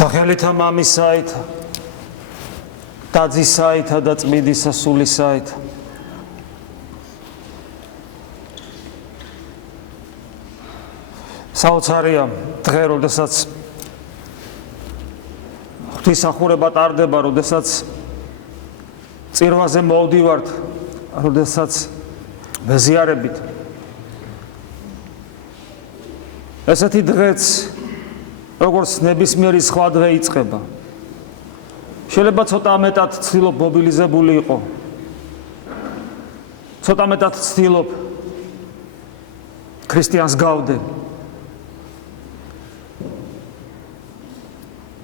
სახელითა მამისაით და ძისაითა და წმინდისა სულისაით. საოცარია დღე, როდესაც ღვთისმსახურება ტარდება, როდესაც წირვაზე მოვდივართ, როდესაც ვეზიარებით. ესეთი დღეც როგორც ნებისმიერი სხვა დღე იწყება. შეიძლება ცოტა მეტად ცდილობ მობილიზებული იყო. ცოტა მეტად ცდილობ ქრისტიანს გავდე.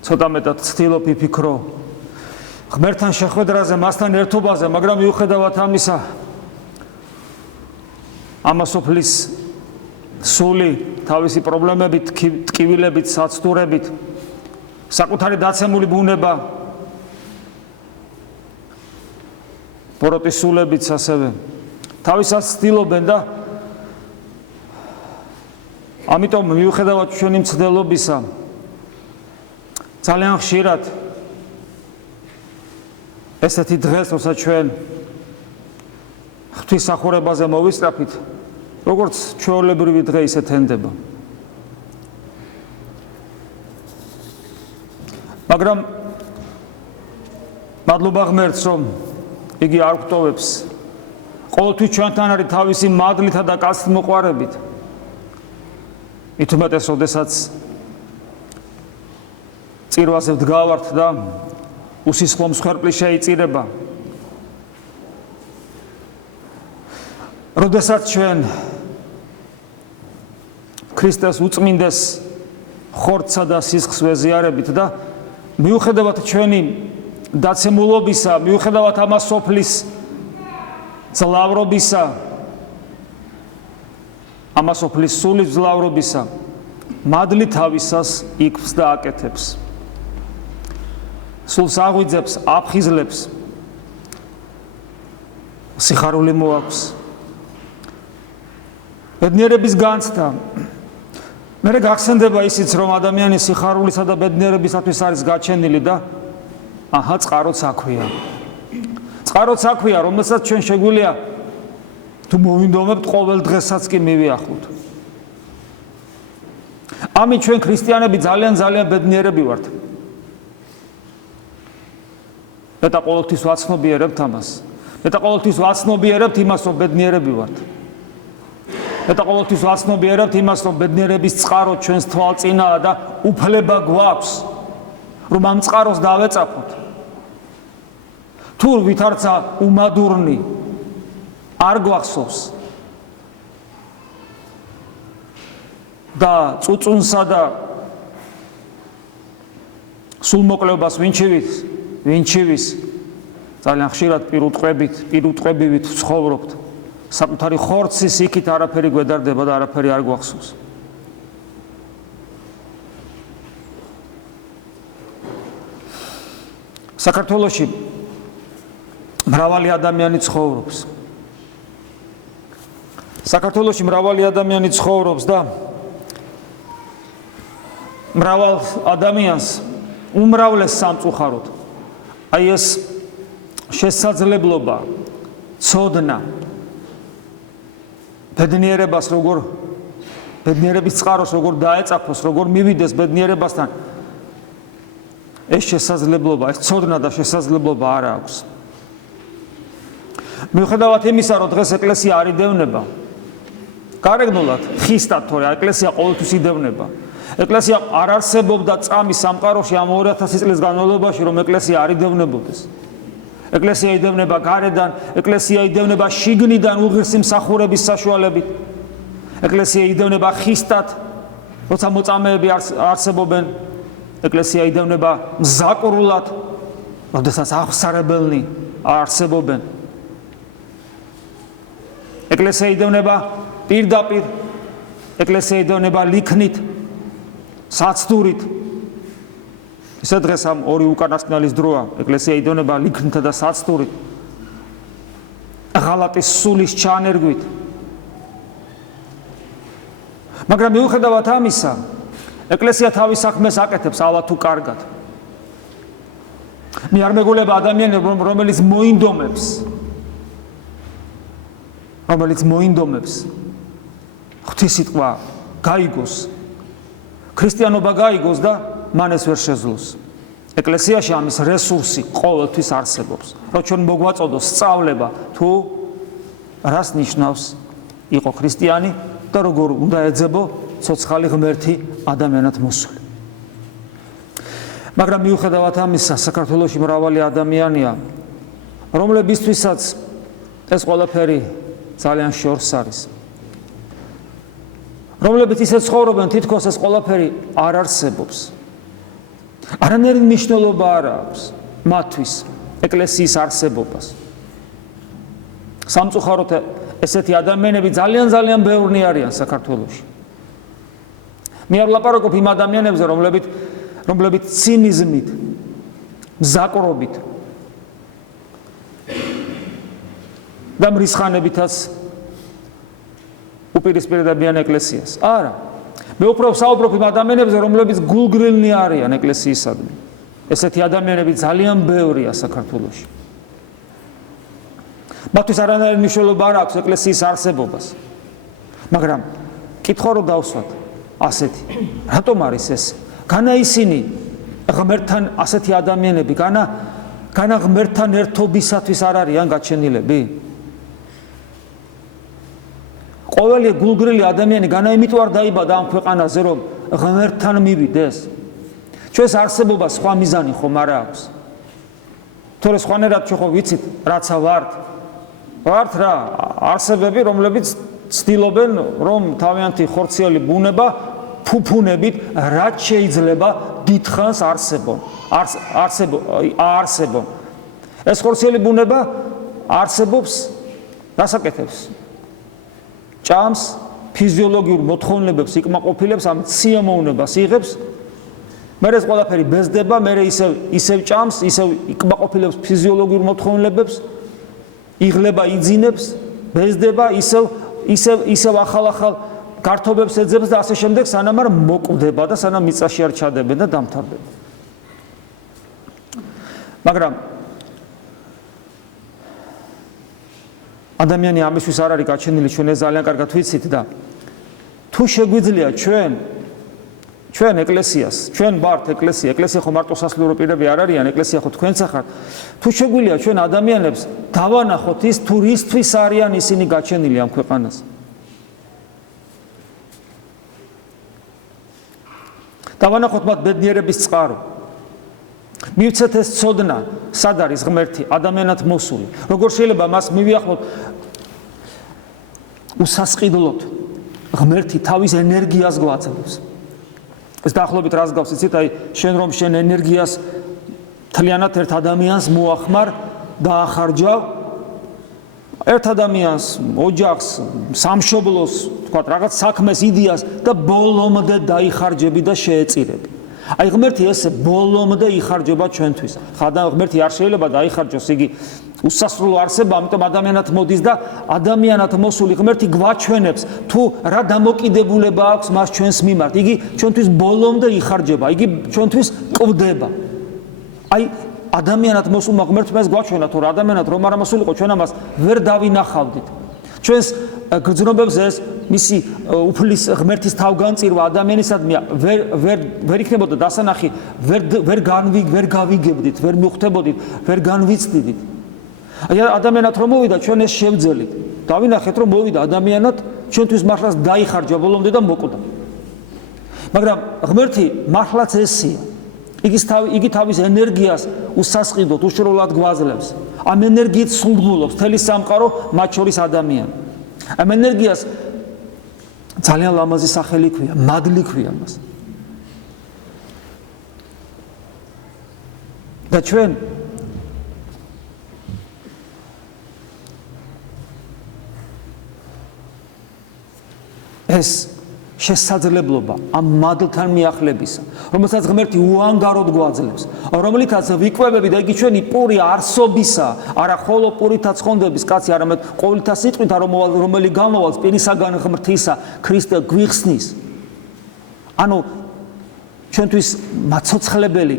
ცოტა მეტად ცდილობ იფიქრო ღმერთთან შეხვედრაზე, მასთან ერთობაზე, მაგრამ მიუხედავად ამისა, ამასოფლის სული თავისი პრობლემებით, ტკივილებით, საცდურებით, საკუთარი დაცემული ბუნება, ბოროტის სულებიც ასევე თავისას ცდილობენ და ამიტომ მიუხედავად ჩვენი მცდელობისა, ძალიან ხშირად ესეთი დღეს, როცა ჩვენ ღვთისმსახურებაზე მოვისწრაფით, როგორც ჩვეულებრივი დღე ისე თენდება. მაგრამ მადლობა ღმერთს, რომ იგი არ გვტოვებს, ყოველთვის ჩვენთან არის თავისი მადლითა და კაცთმოყვარებით. მით უმეტეს, როდესაც წირვაზე ვდგავართ და უსისხლო მსხვერპლი შეიწირება. როდესაც ჩვენ ქრისტეს უწმინდეს ხორცსა და სისხლს ვეზიარებით და მიუხედავად ჩვენი დაცემულობისა, მიუხედავად ამას სოფლის ძლავრობისა, ამას სოფლის სულის ძლავრობისა, მადლი თავისას იქმს და აკეთებს. სულს აღვიძებს, აფხიზლებს, სიხარული მოაქვს. ბედნიერების განცდა. მე გახსენდება ისიც, რომ ადამიანის სიხარულისა და ბედნიერებისათვის არის გაჩენილი და წყაროც აქვია. წყაროც აქვია, რომელსაც ჩვენ შეგვიძლია თუ მოვინდომებთ ყოველ დღესაც კი მივიახლოთ. ამით ჩვენ ქრისტიანები ძალიან ბედნიერები ვართ. მე და ყოველთვის ვაცნობიერებთ ამას. მე და ყოველთვის ვაცნობიერებთ იმას, რომ ბედნიერები ვართ. მე და ყოველთვის ვაცნობიერებთ იმას, რომ ბედნიერების წყარო ჩვენს თვალწინაა და უფლება გვაქვს, რომ ამ წყაროს დავეწაფოთ. თუ ვითარცა უმადურნი არ გვახსოვს და წუწუნსა და სულმოკლეობას ვინჩივის ძალიან ხშირად პირუტყვებით ვცხოვრობთ. საკუთარი ხორცის იქით არაფერი გვედარდება და არაფერი არ გვახსოვს. საქართველოში მრავალი ადამიანი ცხოვრობს. საქართველოში მრავალი ადამიანი ცხოვრობს და მრავალ ადამიანს უმრავლეს სამწუხაროდ აი ეს შესაძლებლობა, ცოდნა, ბედნიერებას როგორ ბედნიერების წყაროს როგორ დაეწაფოს, როგორ მივიდეს ბედნიერებასთან, ეს შესაძლებლობა, ეს ცოდნა და შესაძლებლობა არ აქვს. მიუხედავად იმისა, რომ დღეს ეკლესია არ იდევნება, გარეგნულად ხისტად, თორე ეკლესია ყოველთვის იდევნება. ეკლესია არ არსებობდა წამის სამყაროში ამ 2000 წლის განმავლობაში, რომ ეკლესია არ იდევნებოდეს. ეკლესია იდევნება გარედან, ეკლესია იდევნება შიგნიდან უღირსი მსახურების საშუალებით. ეკლესია იდევნება ხისტად, როცა მოწამეები არსებობენ. ეკლესია იდევნება მზაკრულად, როდესაც აღსარებელნი არსებობენ. ეკლესია იდევნება პირდაპირ, ეკლესია იდევნება ლიქნით, საცდურით. ისე დღეს ამ ორი უკანასკნელის დროა, ეკლესია იდევნება ლიქნითა და საცდურით, ღალატის სულის ჩანერგვით. მაგრამ მიუხედავად ამისა, ეკლესია თავის საქმეს აკეთებს ალბათ თუ კარგად. მე არ მეგულება ადამიანებს, რომელიც მოინდომებს ღვთისმსიტყვა გაიგოს, ქრისტიანობა გაიგოს და მან ეს ვერ შეძლოს. ეკლესიაში ამის რესურსი ყოველთვის არსებობს. რომ ჩვენ მოგვაწოდოს სწავლება თუ რას ნიშნავს იყო ქრისტიანი და როგორ უნდა ეძებო ცოცხალი ღმერთი ადამიანად მოსული. მაგრამ მიუხედავად ამისა, საქართველოში მრავალი ადამიანია, რომლებისთვისაც ეს ყველაფერი ძალიან შორს არის. რომლებიც ისე ცხოვრობენ, თითქოს ეს ყველაფერი არ არსებობს. არანაირი მნიშვნელობა არ აქვს მათთვის ეკლესიის არსებობას. სამწუხაროდ ესეთი ადამიანები ძალიან ბევრნი არიან საქართველოში. მე არ ვლაპარაკობ იმ ადამიანებზე, რომლებიც ცინიზმით, მზაკრობით და მრისხანებითაც უპირისპირდებიან ეკლესიას. არა. მე უფრო საუბრობ იმ ადამიანებზე, რომლებიც გულგრილნი არიან ეკლესიისადმი. ესეთი ადამიანები ძალიან ბევრია საქართველოში. მათთვის არანაირი მნიშვნელობა არ აქვს ეკლესიის არსებობას. მაგრამ კითხვა რო დავსვათ ასეთი, რატომ არის ეს? განა ისინი ღმერთთან ასეთი ადამიანები, განა ღმერთთან ერთობისათვის არ არიან გაჩენილები? ყოველი გულგრილი ადამიანი განა იმიტომ არ დაიბადა ამ ქვეყანაზე, რომ ღმერთთან მივიდეს. ჩვენს არსებობას სხვა მიზანი ხომ არ აქვს. თორე სხვანაირად ჩვენ ხო ვიცით, რაცა ვართ რა, არსებები, რომლებიც ცდილობენ, რომ თავიანთი ხორციელი ბუნება ფუფუნებით რაც შეიძლება დიდხანს არსებონ. ეს ხორციელი ბუნება არსებობს, რასაკეთებს? ჭამს, ფიზიოლოგიურ მოთხოვნებებს იკმაყოფილებს, ამ სიამოვნებას იღებს, მე ეს ყველაფერი ბეზდება, მე ისევ ჭამს, ისევ იკმაყოფილებს ფიზიოლოგიურ მოთხოვნებებს, იღლება, იძინებს, ბეზდება, ისევ ახალ გართობებს ეძებს და ასე შემდეგ, სანამ არ მოკვდება და სანამ მიწაში არ ჩადებენ და დამთავრდება. მაგრამ ადამიანი ამისთვის არ არის გაჩენილი, ჩვენ ეს ძალიან კარგად ვიცით და თუ შეგვიძლია ჩვენ ეკლესიას, ჩვენ ვართ ეკლესია ხო მარტო სასულიერო პირები არ არიან, ეკლესია ხო თქვენც ახართ. თუ შეგვიძლია ჩვენ ადამიანებს დავანახოთ ის თუ რისთვის არიან ისინი გაჩენილი ამ ქვეყანას. დავანახოთ მათ ბედნიერების წყარო. მივცეთ ეს ცოდნა, სად არის ღმერთი ადამიანად მოსული. როგორ შეიძლება მას მივიახლოთ უსასყიდლოდ ღმერთი თავის ენერგიას გვაძლევს. ეს დაახლოებით რას გავს იცით, აი შენ რომ შენ ენერგიას თლიანად ერთ ადამიანს მოახმარ და ახარჯავ ერთ ადამიანს, ოჯახს, სამშობლოს, თქვა რაღაც საქმეს, იდეას და ბოლომდე დაიხარჯები და შეეწირები. აი ღმერთი ესე ბოლომდე იხარჯება ჩვენთვის. ხადა ღმერთი არ შეიძლება დაიხარჯოს, იგი უსასრულო არსება, ამიტომ ადამიანად მოდის და ადამიანად მოსული ღმერთი გვაჩვენებს თუ რა დამოკიდებულება აქვს მას ჩვენს მიმართ. იგი ჩვენთვის ბოლომდე იხარჯება, იგი ჩვენთვის კვდება. აი ადამიანად მოსულმა ღმერთმა ეს გვაჩვენა, თუ რა ადამიანად რომ არ მოსულიყო, ჩვენ ამას ვერ დავინახავდით. ჩვენს გრძნობებზე ეს მისი უფლის ღმერთის თავგანწირვა ადამიანისადმი ვერ იქნებოდა დასანახი, ვერ გავიგებდით, ვერ მივხვდებოდით, ვერ განვიცდიდით. აი ადამიანად რომ მოვიდა, ჩვენ ეს შევძელით. დავინახეთ რომ მოვიდა ადამიანად, ჩვენთვის მართლაც დაიხარჯა ბოლომდე და მოკვდა. მაგრამ ღმერთი მართლაც ესია. იგი თავის ენერგიას უსასყიდლოდ უშროლად გვაძლევს. ამ ენერგიით სულგულობს მთელი სამყარო, მათ შორის ადამიანი. ამ ენერგიას ძალიან ლამაზი სახელი ქვია, მადლი ქვია მას. და ჩვენ ეს შესაძლებლობა ამ მადლთან მიახლებისა, რომელსაც ღმერთი უანგაროდ გვაძლევს, რომლითაც ვიკვებები და იგი ჩვენი პური არსობისა, არა ხოლო პურითა ცხონდების კაცი, არამედ ყოვლითა სიტყვითა, რომელიც გამოვალს პირისაგან ღმრთისა, ქრისტე გვიხსნის. ანუ ჩვენთვის მაცოცხლებელი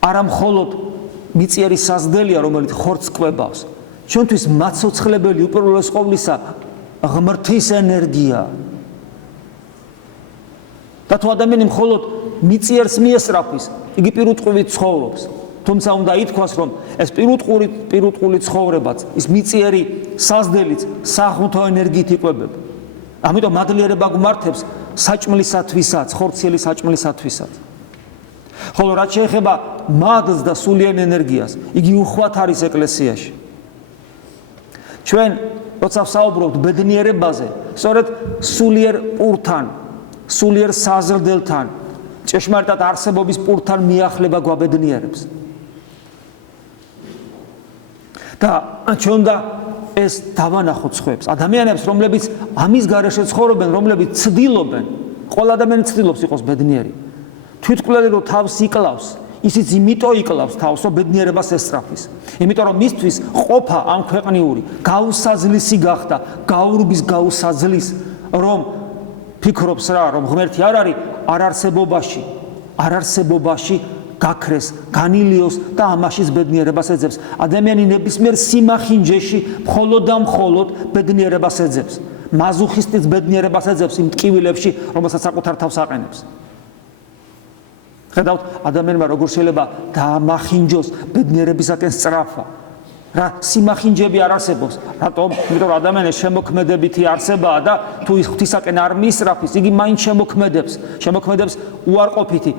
არა მხოლოდ მიწიერი საზრდელია, რომელიც ხორცს კვებავს. ჩვენთვის მაცოცხლებელი უპირველეს ყოვლისა ღმრთის ენერგია. და თუ ადამიანი მხოლოდ მიწიერს მიესწრაფვის, იგი პირუტყვით ცხოვრობს. თუმცა უნდა ითქვას, რომ ეს პირუტყვული ცხოვრებაც, ის მიწიერი საზრდელიც საღვთო ენერგიით იკვებება. ამიტომ მადლიერება გვმართებს საჭმლისათვისაც, ხორციელი საჭმლისათვისაც. ხოლო რაც შეეხება მადლს და სულიერ ენერგიას, იგი უხვად არის ეკლესიაში. ჩვენ როცა ვსაუბრობთ ბედნიერებაზე, სწორედ სულიერ პურთან, სულიერ საზრდელთან, ჭეშმარიტად არსებობის პურთან მიახლება გვაბედნიერებს. და ჩვენ უნდა ეს დავანახოთ სხვებს, ადამიანებს, რომლებიც ამის გარეშე ცხოვრობენ, რომლებიც ცდილობენ, ყველა ადამიანი ცდილობს იყოს ბედნიერი. თვითკვლელი რომ თავს იკლავს, ისიც იმიტომ იკლავს თავს, რომ ბედნიერებას ესწრაფვის. იმიტომ რომ მისთვის ყოფა ამ ქვეყნიური გაუსაძლისი გახდა, გაურბის გაუსაძლის, რომ ფიქრობს რა, რომ ღმერთი არ არის არ არსებობაში გაქრეს, განილიოს და ამაშიც ბედნიერებას ეძებს. ადამიანი ნებისმიერ სიმახინჯეში მხოლოდ და მხოლოდ ბედნიერებას ეძებს. მაზუხისტიც ბედნიერებას ეძებს იმ ტკივილებში, რომელსაც საკუთარ თავს აყენებს. ხედავთ, ადამიანმა როგორ შეიძლება დაამახინჯოს ბედნიერებისაკენ სწრაფვა. რა სიმახინჯები არ არსებობს. რატომ? იმიტომ რომ ადამიანი შემოქმედებითი არსებაა და თუ ის ღვთისაკენ არ მიისწრაფვის, იგი მაინც შემოქმედებს უარყოფითი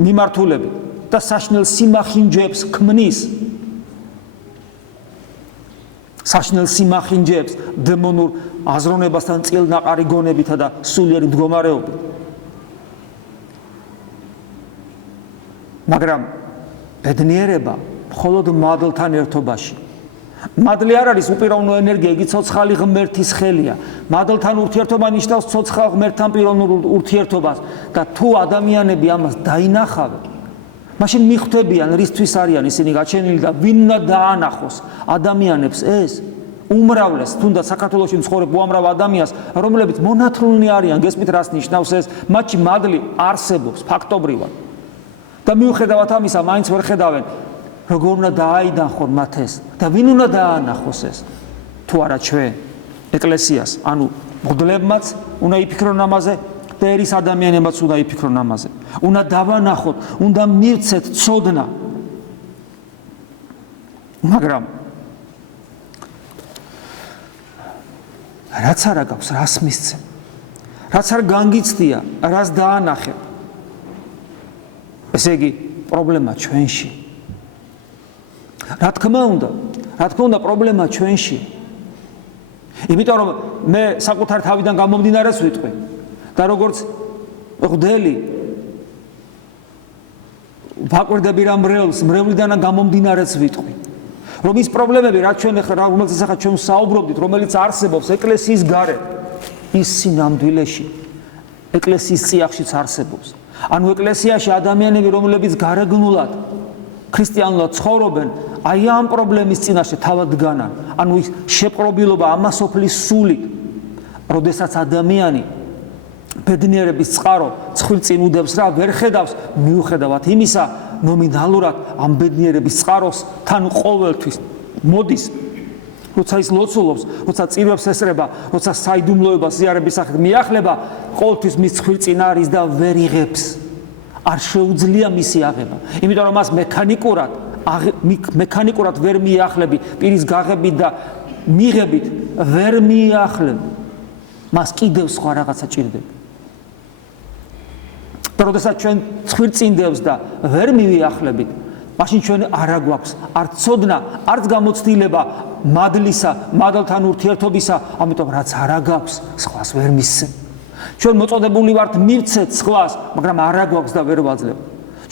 მიმართულებით და საშნელ სიმახინჯეებს ქმნის. საშნელ სიმახინჯეებს დემონურ აზროვნებასთან წილნაყარი გონებითა და სულიერი მდგომარეობით. მაგრამ ბედნიერება მხოლოდ მადლთან ერთობაში. მადლი არ არის უპიროვნო ენერგია, იგი ცოცხალი ღმერთის ხელია. მადლთან ურთიერთობა ნიშნავს ცოცხალ ღმერთთან პიროვნულ ურთიერთობას და თუ ადამიანები ამას დაინახავენ, მაშინ მიხვდებიან რისთვის არიან ისინი გაჩენილი და ვინ უნდა დაანახოს ადამიანებს ეს უმრავლეს, თუნდაც საქართველოში მცხოვრებ უამრავ ადამიანს, რომლებიც მონათლულნი არიან, გესმით რას ნიშნავს ეს, მათში მადლი არსებობს ფაქტობრივად. და მიუხედავად ამისა, მაინც ვერ ხედავენ, როგორ უნდა დააინახონ მათ ეს და ვინ უნდა დაანახოს ეს, თუ არა ჩვენ, ეკლესიას, ანუ მღვდლებმაც უნდა იფიქრონ ამაზე და ერის ადამიანებმაც უნდა იფიქრონ ამაზე. უნდა დავანახოთ, უნდა მივცეთ ცოდნა. მაგრამ რაც არა გაქვს, რას მისცემ, რაც არ განგიცდია, რას დაანახებ. ესე იგი, პრობლემა ჩვენში. რა თქმა უნდა, პრობლემა ჩვენში. იმიტომ რომ მე საკუთარ თავიდან გამომდინარეს ვიტყვი და როგორც მღვდელი ვაკვირდები რა მრევლიდან გამომდინარეს ვიტყვი. რომ ის პრობლემები, რომელზეც ახლა ჩვენ საუბრობდით, რომელიც არსებობს ეკლესიის გარეთ, ის სინამდვილეში ეკლესიის წიაღშიც არსებობს. ანუ ეკლესიაში ადამიანები, რომლებიც გარეგნულად ქრისტიანულად ცხოვრობენ, აი ამ პრობლემის წინაშე თავად დგანან. ანუ ის შეპყრობილობა ამასოფლის სულით, როდესაც ადამიანი ბედნიერების წყარო ცხვირწინ უდევს რა, ვერ ხედავს, მიუხედავად იმისა, ნომინალურად ამ ბედნიერების წყაროს თან ყოველთვის მოდის, როცა ის ლოცულობს, როცა წირვებს ესწრება, როცა საიდუმლოებას ზიარების სახით მიახლება, ყოველთვის მის ცხვირწინ არის და ვერ იღებს. არ შეუძლია მისი აღება. იმიტომ რომ მას მექანიკურად ვერ მიახლები, პირის გაღებით და მიღებით ვერ მიახლები. მას კიდევ სხვა რაღაცა ჭირდება. და როდესაც ჩვენ ცხვირწინდევს და ვერ მივიახლებით, მაშინ ჩვენ არა გვაქვს არც ცოდნა, არც გამოცდილება მადლისა, მადლთან ურთიერთობისა, ამიტომ რაც არა გაქვს, სხვას ვერ მისცემ. ჩვენ მოწოდებული ვართ მივცეთ სხვას, მაგრამ არა გვაქვს და ვერ ვაძლევ.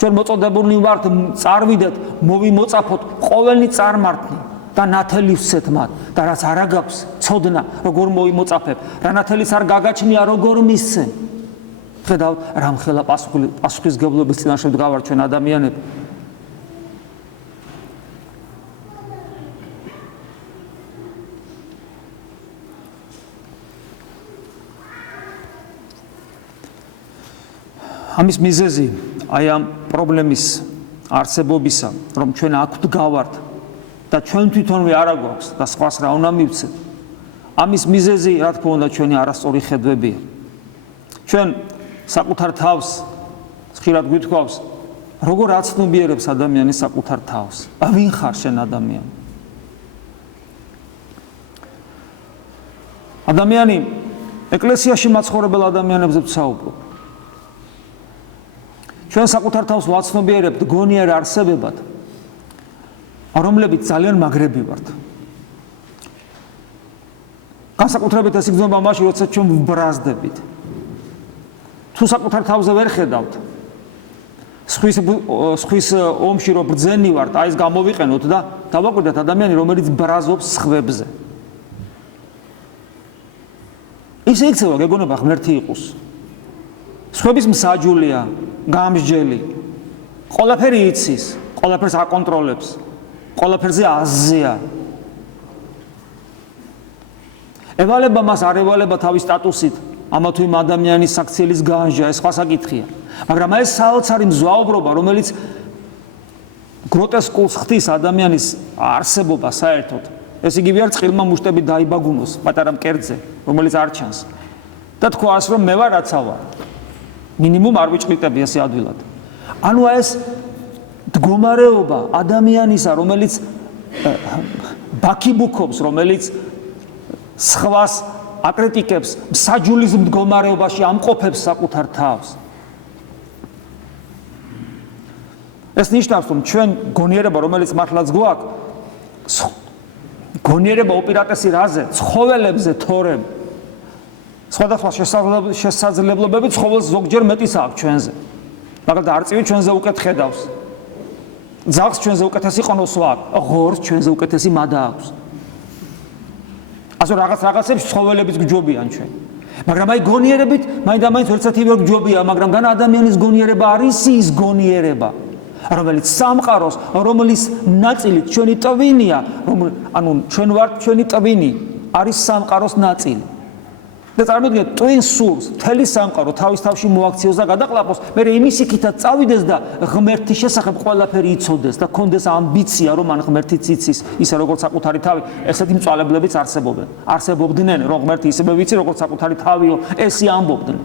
ჩვენ მოწოდებული ვართ წარვიდეთ, მოვიმოწაფოთ ყოველნი წარმართნი და ნათელი ვცეთ მათ და რაც არა გაქვს ცოდნა, როგორ მოვიმოწაფებ, რა ნათელიც არ გაგაჩნია, როგორ მისცემ. ხედავთ, რამხელა პასუხისმგებლობის წინაშე ვდგავართ ჩვენ ადამიანები. ამის მიზეზი აი ამ პრობლემის არსებობისა, რომ ჩვენ აქვთ გავართ და ჩვენ თვითონვე არა გვაქვს და სხვას რა უნდა მივცეთ. ამის მიზეზი, რა თქმა უნდა, ჩვენი არასწორი ხედვებია. ჩვენ საკუთარ თავს ხშირად გვითხოვს, როგორ აცნობიერებს ადამიანი საკუთარ თავს? ვინ ხარ შენ ადამიანი? ადამიანი ეკლესიაში მაცხოვრებელ ადამიანებზე ვსაუბრობ. ჩვენ საკუთარ თავს ვაცნობიერებთ გონიერ არსებებად, რომლებიც ძალიან მაგრები ვართ. განსაკუთრებით ეს იგრძნობა მაშინ, როცა ჩვენ ვბრაზდებით. თუ საკუთარ თავზე ვერ ხედავთ, სხვის ომში რო ბრძენი ვართ, აი ეს გამოვიყენოთ და დავაკვირდეთ ადამიანი, რომელიც ბრაზობს სხვებზე. ისე იქცევა, გეგონება ღმერთი იყოს. სხვების მსაჯულია, გამსჯელი. ყველაფერი იცის, ყველაფერს აკონტროლებს, ყველაფერზე აზია. ევალება მას არ ევალება თავის სტატუსით, ამა თუ იმ ადამიანის საქციელის განსჯა, ეს სხვა საკითხია. მაგრამ ეს საოცარი მზვაუბრობა, რომელიც გროტესკულს ხდის ადამიანის არსებობა საერთოდ, ეს იგივე არ წყილმა მუშტებით დაიბაგუნოს პატარა მკერდზე, რომელიც არ ჩანს. და თქვა რომ მე ვარ რაცა ვარ. მინიმუმ არ ვიჭყიტები ესე ადვილად. ანუ ეს მდგომარეობა ადამიანისა, რომელიც ბაქიბუქობს, რომელიც სხვას აკრიტიკებს, მსაჯულის მდგომარეობაში ამყოფებს საკუთარ თავს. ეს ნიშნავს, რომ ჩვენ გონიერება, რომელიც მართლაც გვაქვს, გონიერება უპირატესი რაზე, ცხოველებზე თორემ. სხვადასხვა შესაძლებლობები ცხოველს ზოგჯერ მეტის აქვს ჩვენზე. მაგალითად, არწივი ჩვენზე უკეთ ხედავს. ძაღლს ჩვენზე უკეთესი ყნოსვა აქვს, ღორს ჩვენზე უკეთესი მადა აქვს. ასე რაღაცებს ცხოველებიც გჯობიან ჩვენ. მაგრამ აი გონიერებით მაინდა-მაინც ერთსათივე გჯობია, მაგრამ განა ადამიანის გონიერება არის ის გონიერება, რომელიც სამყაროს, რომლის ნაწილი ჩვენი ტვინია, ანუ ჩვენ ვართ ჩვენი ტვინი, არის სამყაროს ნაწილი. და წარმოიდგინეთ, ტვინს სურს მთელი სამყარო თავის თავში მოაქციოს და გადაყლაპოს, მე იმის იქითაც წავიდეს და ღმერთის შესახებ ყველაფერი იცოდეს და კონდეს ამბიცია, რომ ან ღმერთიც იცის, ისე როგორც საკუთარი თავი, ესეთი მწვალებლებიც არსებობდნენ, რომ ღმერთი ისევე ვიცი, როგორც საკუთარი თავიო, ესე ამბობდნენ.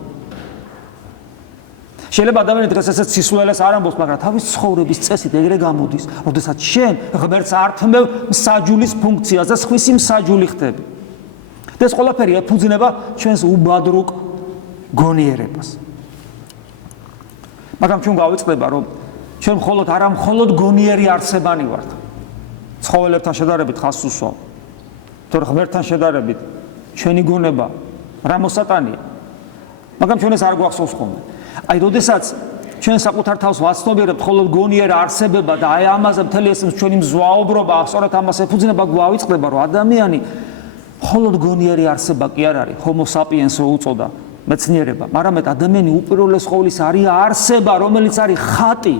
შეიძლება ადამიანი დღეს ესეც სისულელეს არ ამბობს, მაგრამ თავის ცხოვრების წესით ეგრე გამოდის, როდესაც შენ ღმერთს ართმევ მსაჯულის ფუნქციას და სხვისი მსაჯული ხდები. ეს ყველაფერი ეფუძნება ჩვენს უბადრუკ გონიერებას. მაგრამ ჩვენ გავიწყდება, რომ ჩვენ მხოლოდ გონიერი არსებანი ვართ. ცხოველებთან შედარებით ხას უსვავ. თორე ღმერთთან შედარებით ჩვენი გონება რა მოსატანია. მაგრამ ჩვენ ეს არ გვახსოვს ხოლმე. აი, როდესაც ჩვენ საკუთარ თავს ვაცნობიერებთ მხოლოდ გონიერ არსებება და აი ამაზე მთელი ეს ჩვენი მზვაუბრობა, სწორედ ამას ეფუძნება, გვავიწყდება, რომ ადამიანი მხოლოდ გონიერი არსება კი არ არის, homo sapiens რო უწოდა მეცნიერება, მაგრამ ადამიანი უპირველეს ყოვლისა არის არსება, რომელიც არის ხატი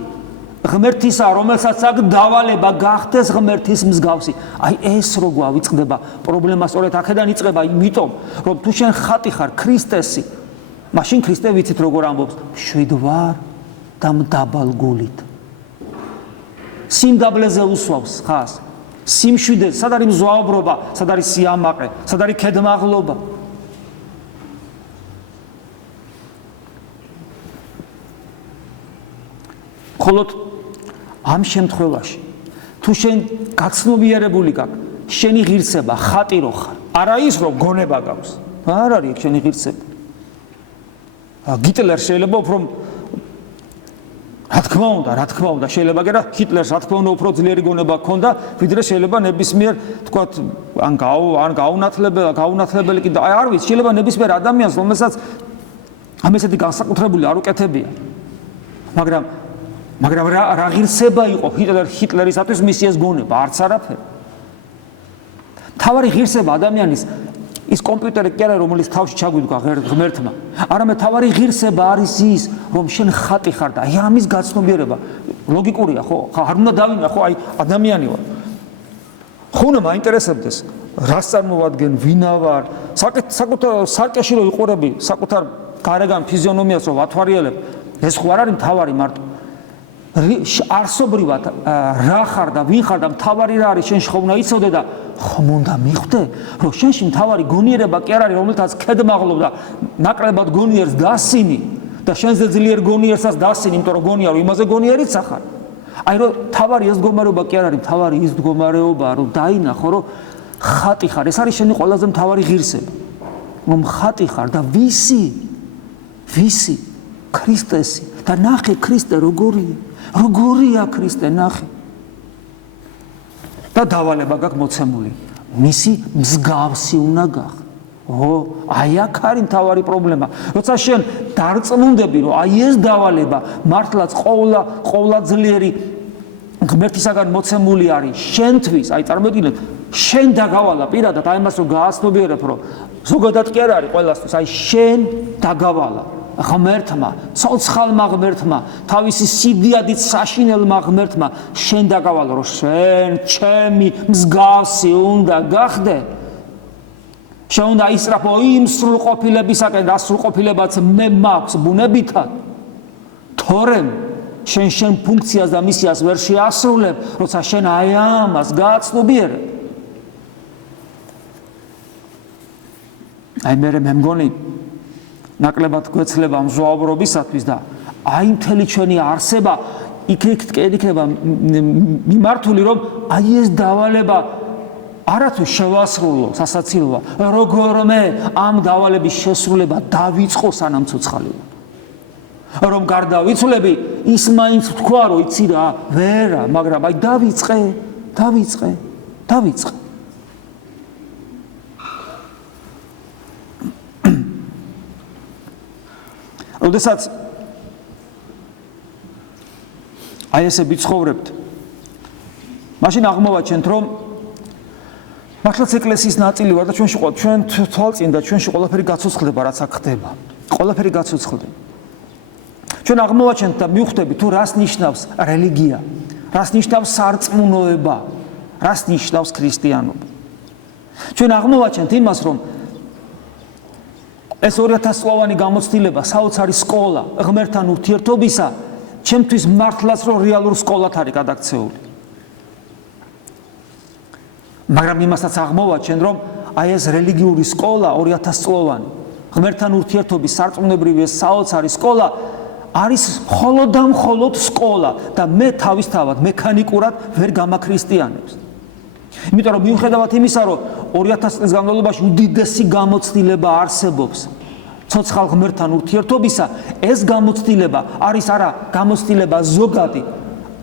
ღმერთისა, რომელსაც აქ დავალება გახდეს ღმერთის მსგავსი. აი ეს რო გვავიწყდება, პრობლემა სწორედ აქედან იწყება, იმიტომ რომ თუ შენ ხატი ხარ ქრისტესი, მაშინ ქრისტე ვიცით როგორ ამბობს, შვიდვარ და მდაბალ გულით. სიმდაბლეზე უსვავს ხას. სიმშვიდე, სად არის მზვაუბრობა, სად არის სიამაყე, სად არის ქედმაღლობა. მხოლოდ ამ შემთხვევაში, თუ შენ გაცნობიერებული გაქვს, შენი ღირსება ხატი რო ხარ, არა ის რომ გონება გაქვს. არ არის ეგ შენი ღირსება. ჰიტლერ შეიძლება უფრო რა თქმა უნდა, შეიძლება გერა ჰიტლერს რა თქმა უნდა უფრო ძლიერი გონება ჰქონდა, ვიდრე შეიძლება ნებისმიერ, თქვათ, ან გაუნათლებელი კიდე, აი არ ვიცი, შეიძლება ნებისმიერ ადამიანს, რომელსაც ამ ესეთი განსაკუთრებული არ უკეთებია. მაგრამ რა ღირსება იყო ჰიტლერისათვის მისი ეს გონება, არც არაფერი. თავარი ღირსება ადამიანის ის კომპიუტერი კი არა, რომელიც თავში ჩაგვიდგა ღმერთმა, არამედ თავარი ღირსება არის ის, რომ შენ ხატი ხარ და აი ამის გაცნობიერება ლოგიკურია, ხო? არ უნდა დავინა, ხო, აი ადამიანი ვარ. ხო უნდა მაინტერესებდეს, რას წარმოვადგენ, ვინა ვარ, საკუთარ სარკეში რო იყურები, საკუთარ გარეგან ფიზიონომიას რო ვათვალიერებ, ეს ხო არ არის მთავარი მარტო არსობრივად რა ხარ და ვინ ხარ და მთავარი რა არის შენში ხომ უნდა იცოდე და ხომ უნდა მიხვდე რომ შენში მთავარი გონიერება კი არ არის რომელთაც ქედმაღლობ და ნაკლებად გონიერს დასინი და შენზე ძლიერ გონიერსაც დასინი იმიტომ რომ გონია რომ იმაზე გონიერიც ახარ აი რომ მთავარი ეს მდგომარეობა კი არ არის მთავარი ის მდგომარეობა რომ დაინახო რომ ხატი ხარ ეს არის შენი ყველაზე მთავარი ღირსება რომ ხატი ხარ და ვისი ქრისტესი და ნახე ქრისტე როგორია ქრისტე ნახე და დავალება გაქვს მოცემული მისი მსგავსი უნდა გახ აი აქ არის მთავარი პრობლემა როცა შენ დარწმუნდები რომ აი ეს დავალება მართლაც ყოვლა ძლიერი ღმერთისაგან მოცემული არის შენთვის აი წარმოგიდგენთ შენ დაგავალა პირადად აი მას რომ გააცნობიერებ რომ ზოგადად კი არ არის ყველასთვის აი შენ დაგავალა ღმერთმა, ცოცხალმა ღმერთმა, თავისი სიდიადით საშინელმა ღმერთმა შენ დაგავალო რომ შენ ჩემი მსგავსი უნდა გახდე შენ უნდა ისწრაფო იმ სრულყოფილებისაკენ რა სრულყოფილებაც მე მაქვს ბუნებითად თორემ შენ ფუნქციას და მისიას ვერ შეასრულებ როცა შენ აი ამას გააცნობიერებ აი მე მგონი ნაკლებად გვეცლება მზვაუბრობისათვის და აი მთელი ჩვენი არსება იქნება მიმართული რომ აი ეს დავალება არათუ შევასრულო სასაცილოა როგორმე ამ დავალების შესრულება დავიწყო სანამ ცოცხალი რომ გარდავიცვლები ის მაინც თქვა რომ იცი რა ვერა მაგრამ აი დავიწყე როდესაც აი ესე ვიცხოვრებთ მაშინ აღმოვაჩენთ რომ მართლაც ეკლესიის ნაწილი ვარ და ჩვენ თვალწინ და ჩვენში ყველაფერი გაცოცხლდება რაც აქ ხდება ყველაფერი გაცოცხლდება ჩვენ აღმოვაჩენთ და მივხვდებით თუ რას ნიშნავს რელიგია რას ნიშნავს სარწმუნოება რას ნიშნავს ქრისტიანობა ჩვენ აღმოვაჩენთ იმას რომ ეს 2000 წლოვანი გამოცდილება საოცარი სკოლა ღმერთთან ურთიერთობისა ჩემთვის მართლაც რომ რეალურ სკოლად არის გადაქცეული მაგრამ იმასაც აღმოვაჩენ რომ აი ეს რელიგიური სკოლა 2000 წლოვანი ღმერთთან ურთიერთობის სარწმუნოებრივი ეს საოცარი სკოლა არის მხოლოდ სკოლა და მე თავისთავად მექანიკურად ვერ გამაქრისტიანებს იმიტომ რომ მიუხედავად იმისა რომ 2000 წლის განმავლობაში უდიდესი გამოცდილება არსებობს ცოცხალ ღმერთთან ურთიერთობისა ეს გამოცდილება არის არა გამოცდილება ზოგადი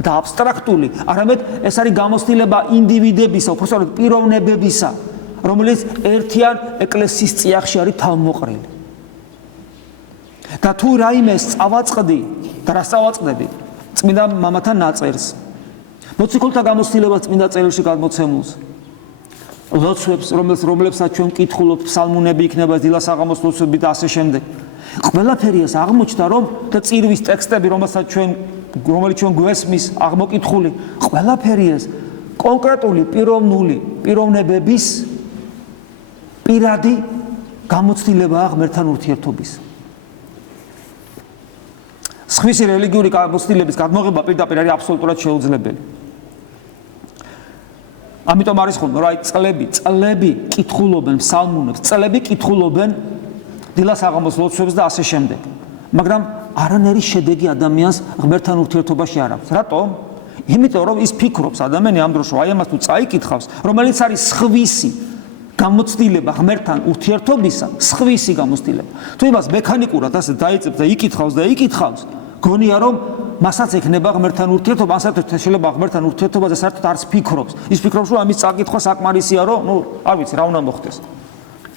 და აბსტრაქტული არამედ ეს არის გამოცდილება ინდივიდებისა უბრალოდ პიროვნებებისა რომელიც ერთიან ეკლესიის წიაღში არის თავმოყრილი და თუ რაიმე წავაწყდი და რა წავაწყდები წმინდა მამათა ნაწერს მოციქულთა გამოცდილებას წმინდა წერილში გადმოცემულს ლოცვებს რომლებსაც ჩვენ ვკითხულობთ ფსალმუნები იქნება დილას საღამოს ლოცვები და ასე შემდეგ ყველაფერი ეს აღმოჩნდა რომ და წირვის ტექსტები რომელიც ჩვენ გვესმის აღმოკითხული ყველაფერი ეს კონკრეტული პიროვნებების პირადი გამოცდილებაა ღმერთთან ურთიერთობის სხვისი რელიგიური გამოცდილების გადმოღება პირდაპირ არის აბსოლუტურად შეუძლებელი ამიტომ არის ხოლმე რომ აი წლები კითხულობენ ფსალმუნებს წლები კითხულობენ დილას საღამოს ლოცვებს და ასე შემდეგ მაგრამ არანაირი შედეგი ადამიანს ღმერთთან ურთიერთობაში არ აქვს რატომ იმიტომ რომ ის ფიქრობს ადამიანი ამ დროს რომ აი ამას თუ წაიკითხავს რომელიც არის სხვისი გამოცდილება ღმერთთან ურთიერთობისა სხვისი გამოცდილება თუ იმას მექანიკურად ასე დაიწყებს და იკითხავს გონია რომ მასაც ექნება ღმერთთან ურთიერთობა ასეთაც შეიძლება ღმერთთან ურთიერთობაზე საერთოდ არც ფიქრობს ის ფიქრობს რომ ამის წაკითხვა საკმარისია რომ არ ვიცი რა უნდა მოხდეს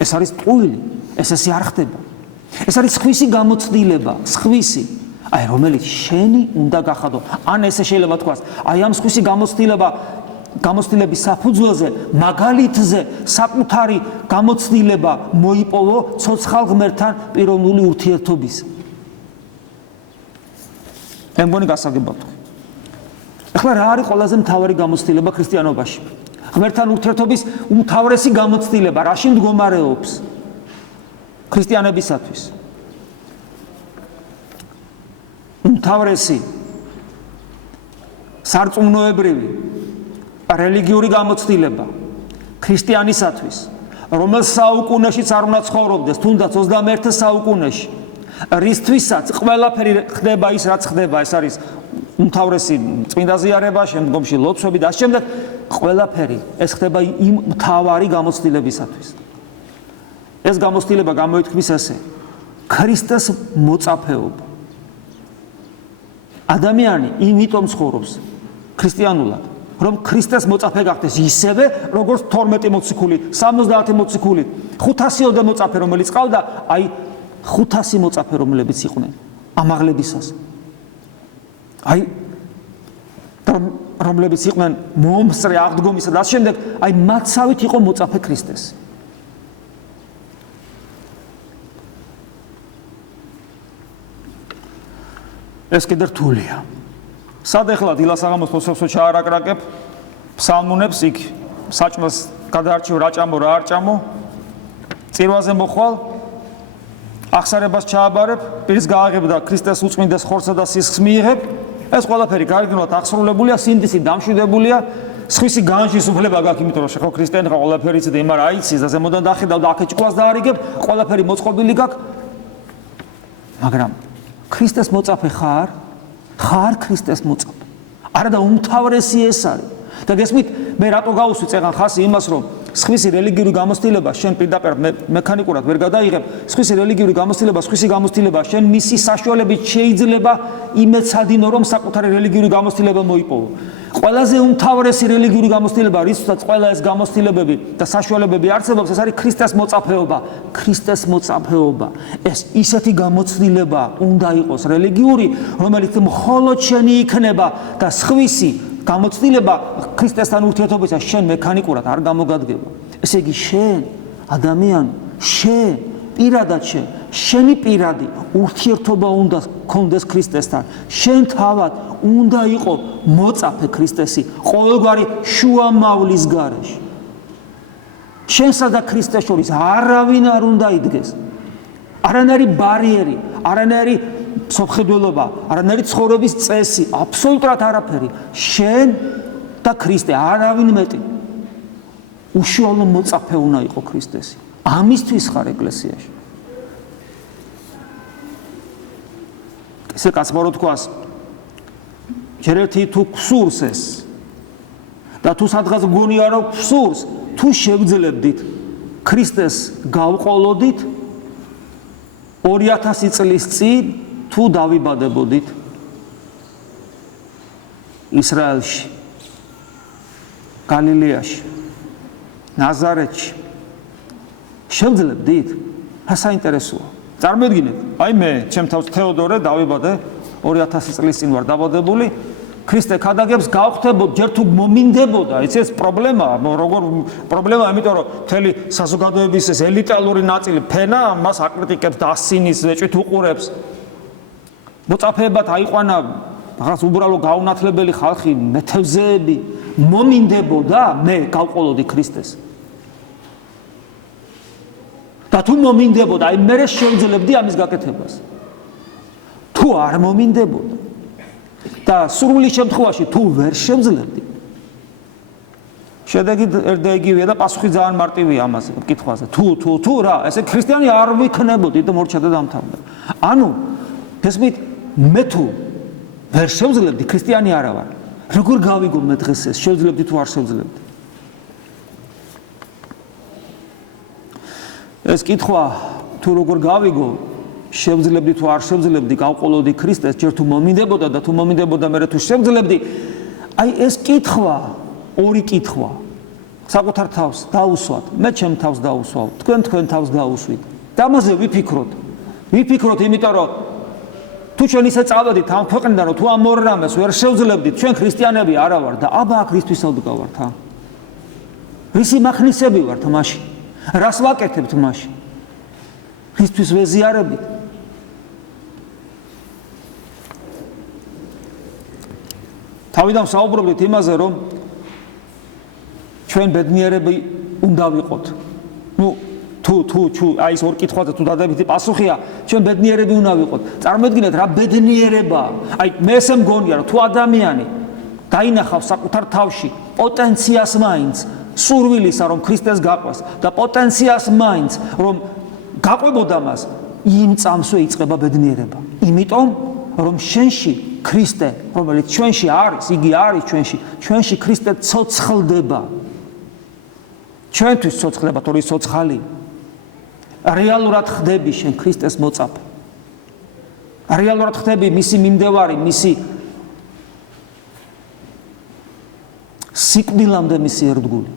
ეს არის ტყუილი ესე არ ხდება ეს არის სხვისი გამოცდილება სხვისი აი რომელიც შენი უნდა გახადო ან ესე შეიძლება თქვას აი ამ სხვისი გამოცდილების საფუძველზე მაგალითზე საკუთარი გამოცდილება მოიპოვო ცოცხალ ღმერთთან პიროვნული ურთიერთობის მე მგონი გასაგებად ახლა რა არის ყველაზე მთავარი გამოცდილება ქრისტიანობაში ღმერთთან ურთიერთობის უმთავრესი გამოცდილება რაში მდგომარეობს ქრისტიანებისათვის უმთავრესი სარწმუნოებრივი რელიგიური გამოცდილება ქრისტიანისათვის, რომელს საუკუნეშიც არ უნდა ცხოვრობდეს, თუნდაც 21 საუკუნეში, რისთვისაც ყველაფერი ხდება ის, რაც ხდება, ეს არის უმთავრესი წმინდა ზიარება, შემდგომში ლოცვები და ამავდროულად ყველაფერი ეს ხდება იმ მთავარი გამოცდილებისათვის. ეს გამოცდილება გამოითქმის ესე: ქრისტეს მოწაფეობა. ადამიანი იმიტომ ცხოვრობს ქრისტიანულად, რომ ქრისტეს მოწაფე გახდეს ისევე, როგორც 12 მოციქული, 70 მოციქული, 500 მოწაფე, რომელიც ყავდა, აი 500 მოწაფე, რომლებიც იყვნენ ამაღლებისას. აი რომლებიც იყვნენ მომსწრე აღდგომისა და შემდეგ, აი მათსავით იყო მოწაფე ქრისტეს. ეს კიდე რთულია. სად ეხლა დილას აღამოს მოსწრებსო ჩაარაკრაკებ, ფსალმუნებს იქ საჭმელს გადაარჩევ რა ჭამო, რა არ ჭამო, წირვაზე მოხვალ, აღსარებას ჩააბარებ, პირს გააღებ და ქრისტეს უწმინდეს ხორცსა და სისხლს მიიღებ, ეს ყველაფერი გარეგნულად აღსრულებულია, სინდისი დამშვიდებულია, სხვისი განშის უფლება გაქვს, იმიტომ რომ შეხო ქრისტიანი ხარ, ყველაფერი იცი და იმარ აიცის და ზემოდან დახედავ და აქ ჭკუას დაარიგებ, ყველაფერი მოწყობილი გაქვს, მაგრამ ქრისტეს მოწაფე ხარ? ხარ ქრისტეს მოწაფე. არა და უმთავრესი ეს არის. და გესმით, მე რატო გავუსვი წეღან ხასი იმას, რომ სხვისი რელიგიური გამოცდილება შენ პირდაპირ მექანიკურად ვერ გადაიღებ, სხვისი რელიგიური გამოცდილება, სხვისი გამოცდილება შენ მისი საშუალებით შეიძლება იმეცადინო, რომ საკუთარი რელიგიური გამოცდილება მოიპოვო. ყველაზე უმთავრესი რელიგიური გამოცდილება, რისთვისაც ყველა ეს გამოცდილებები და საშუალებები არსებობს, ეს არის ქრისტეს მოწაფეობა. ქრისტეს მოწაფეობა. ეს ისეთი გამოცდილება უნდა იყოს რელიგიური, რომელიც მხოლოდ შენი იქნება და სხვისი გამოცდილება ქრისტესთან ურთიერთობისას შენ მექანიკურად არ გამოგადგება. ესე იგი შენ, ადამიანი, შენ პირადად შენი პირადი ურთიერთობა უნდა გქონდეს ქრისტესთან. შენ თავად უნდა იყო მოწაფე ქრისტესი ყოველგვარი შუამავლის გარეშე. შენსა და ქრისტეს შორის არავინ არ უნდა იდგეს. არანაირი ბარიერი, არანაირი სოფხედველობა, არანაირი ცხოვრების წესი, აბსოლუტურად არაფერი. შენ და ქრისტე, არავინ მეტი. უშუალო მოწაფე უნდა იყო ქრისტესი. ამისთვის ხარ ეკლესიაში. ესე კაცმარო თქვას, ჯერ ერთი თუ გსურს ეს და თუ სადღაც გონია რომ გსურს, თუ შეგძლებდით ქრისტეს გავყოლოდით 2000 წლის წინ თუ დავიბადებოდით ისრაელში, გალილეაში, ნაზარეთში, შევძლებდით? რა საინტერესოა. წარმოიდგინეთ, აი მე, ჩემ თავს თეოდორე დავიბადე 2000 წლის წინ ვარ დაბადებული, ქრისტე ქადაგებს გავხდებოდ, ჯერ თუ მომინდებოდა, იცი ეს პრობლემაა, როგორ პრობლემაა, იმიტომ რომ მთელი საზოგადოების ეს ელიტალური ნაწილი ფენა მას აკრიტიკებს და ასინის, ეჭვით უყურებს. მოწაფეებად აიყვანა რაღაც უბრალო გაუნათლებელი ხალხი, მეთევზეები, მომინდებოდა მე გავყოლოდი ქრისტეს. და თუ მომინდებოდა, აი მე შევძლებდი ამის გაკეთებას. თუ არ მომინდებოდა და სრული შემთხვევაში თუ ვერ შევძლებდი, შედეგი ერთ და იგივეა და პასუხი ძალიან მარტივია ამაზე კითხვაზე. თუ რა, ესე ქრისტიანი არ ვიქნებოდი და მორჩა და დამთავრდა. ანუ გესმით, მე თუ ვერ შევძლებდი, ქრისტიანი არა ვარ. როგორ გავიგო მე დღეს ეს, შევძლებდი თუ არ შევძლებდი? ეს კითხვა თუ როგორ გავიგო, შევძლებდი თუ არ შევძლებდი, გავყოლოდი ქრისტეს, ჯერ თუ მომინდებოდა და თუ მომინდებოდა მე თუ შევძლებდი, აი ეს კითხვა, ორი კითხვა. საკუთარ თავს დაუსვათ, მე ჩემ თავს დაუსვავ, თქვენ თავს დაუსვით. და ამაზე ვიფიქროთ, იმიტომ რომ თუ ჩვენ ისე წავედით ამ ქვეყნიდან, რომ თუ ამ ორ რამეს ვერ შევძლებდით, ჩვენ ქრისტიანები არა ვარ და აბა აქ რისთვის ავდგავართ, ა? რისი მახნისები ვართ მაშინ? რას ვაკეთებთ მაშინ? რისთვის ვეზიარებით? თავიდან საუბრობთ იმაზე, რომ ჩვენ ბედნიერები უნდა ვიყოთ. თუ თუ აი ეს ორ კითხვაზე თუ დადებითი პასუხია, ჩვენ ბედნიერები უნდა ვიყოთ. წარმოიდგინეთ რა ბედნიერებაა. აი მე ესე მგონია რომ თუ ადამიანი დაინახავს საკუთარ თავში პოტენციას მაინც სურვილისა რომ ქრისტეს გაყვეს და პოტენციას მაინც რომ გაყვებოდა მას, იმ წამსვე იწყება ბედნიერება. იმიტომ რომ შენში ქრისტე, რომელიც ჩვენში არის, იგი არის ჩვენში ქრისტე ცოცხლდება. ჩვენთვის ცოცხლდება, თორე ის ცოცხალი. რეალურად ხდები შენ ქრისტეს მოწაფე. რეალურად ხდები მისი მიმდევარი, მისი სიკვდილამდე მისი ერთგული.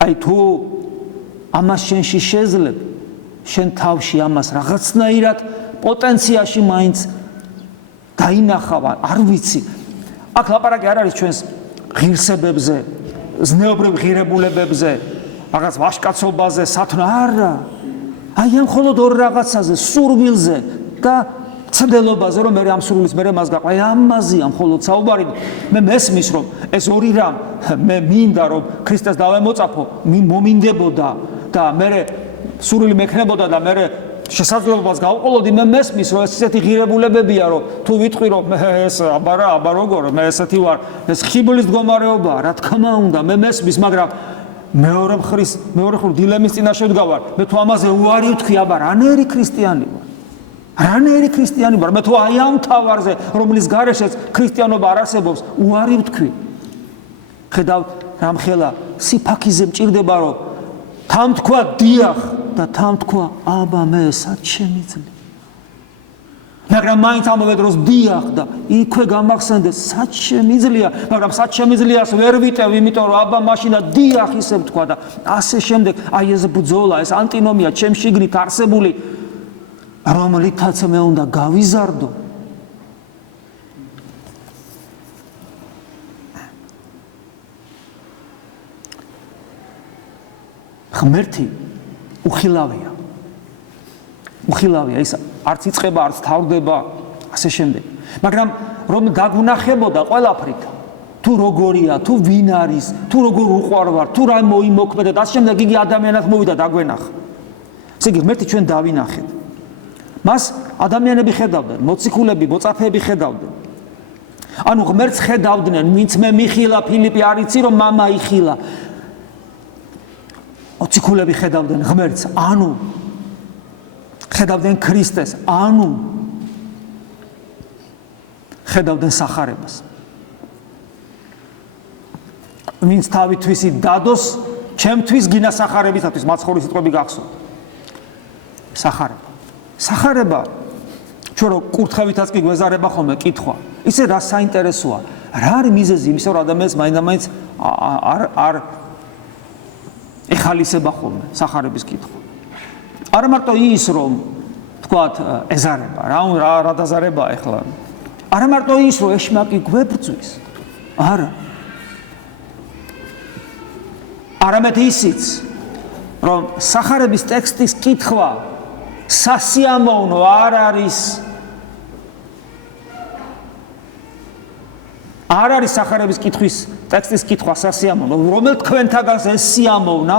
აი თუ ამას შენში შეძლებ, შენ თავში ამას რაღაცნაირად პოტენციაში მაინც დაინახავ, არ ვიცი. აქ ლაპარაკი არ არის ჩვენს ღირსებებზე, ზნეობრივ ღირებულებებზე, რაღაც ვაჟკაცობაზე, სათნო, არა. აი ამ მხოლოდ ორ რაღაცაზე, სურვილზე და ცდილობაზე, რომ მე ამ სურვილის მე მას გაყვე, ამაზეა მხოლოდ საუბარი. მე მესმის, რომ ეს ორი რამ მე მინდა, რომ ქრისტეს დავემოწაფო, მომინდებოდა და მე სურვილი მექნებოდა და მე შესაძლებლობას გავყოლოდი, მე მესმის, რომ ეს ისეთი ღირებულებებია, რომ თუ ვიტყვი, რომ ეს აბა როგორ, მე ესეთი ვარ, ეს ხიბლის მდგომარეობაა, რა თქმა უნდა, მე მესმის, მაგრამ მეორე მხრივ დილემის წინაშე ვდგავარ, მე თუ ამაზე უარი ვთქვი, აბა რანაირი ქრისტიანი ვარ. რანაირი ქრისტიანი ვარ, მე თუ აი ამ თავარზე, რომლის გარეშეც ქრისტიანობა არ არსებობს, უარი ვთქვი. ხედავთ, რამხელა სიფაქიზე მჭირდება, რომ თან თქვა დიახ და თან თქვა აბა მე სად შემიძლია. მაგრამ მაინც ამავე დროს დიახ და იქვე გამახსენდეს სად შემიძლია, მაგრამ სად შემიძლიას ვერ ვიტევ, იმიტომ რომ აბა მაშინა დიახ ისე ვთქვა და ასე შემდეგ. აი ეს ბრძოლა, ეს ანტინომია ჩემს შიგნით არსებული, რომლითაც მე უნდა გავიზარდო. ღმერთი უხილავია. ის არც იწყება, არც თავდება, ასე შემდეგ. მაგრამ რომ გაგუნახებოდა ყველაფრით, თუ როგორია, თუ ვინ არის, თუ როგორ უყვარვარ, თუ რა მოიმოქმედა და ასე შემდეგ, იგი ადამიანად მოვიდა დაგვენახა. ესე იგი ღმერთი ჩვენ დავინახეთ. მას ადამიანები ხედავდნენ, მოციქულები, მოწაფეები ხედავდნენ. ანუ ღმერთს ხედავდნენ, ვინც მე მიხილა, ფილიპი არ იცი რომ მამა იხილა. მოციქულები ხედავდნენ ღმერთს, ანუ ხედავდნენ ქრისტეს, ანუ ხედავდნენ სახარებას. ვინც თავითვისი დადოს, ჩემთვის გინა სახარებისათვის, მაცხოვრის სიტყვები გახსოვთ. სახარება, ჩვენ რო კურთხევითაც კი გვეზარება ხოლმე კითხვა. ისე რა საინტერესოა, რა არის მიზეზი იმისა, რომ ადამიანს მაინდა-მაინც არ ეხალისება ხოლმე სახარების კითხვა. არა მარტო ის, რომ თქვათ ეზარება, რა დაზარება ახლა. არა მარტო ის, რომ ეშმაკი გვებრძვის. არა. არამედ ისიც, რომ სახარების ტექსტის კითხვა სასიამოვნო არ არის. არ არის სახარების კითხვის ტექსტის კითხვა სასიამოვნო, რომელ თქვენთაგანს ეს სიამოვნა,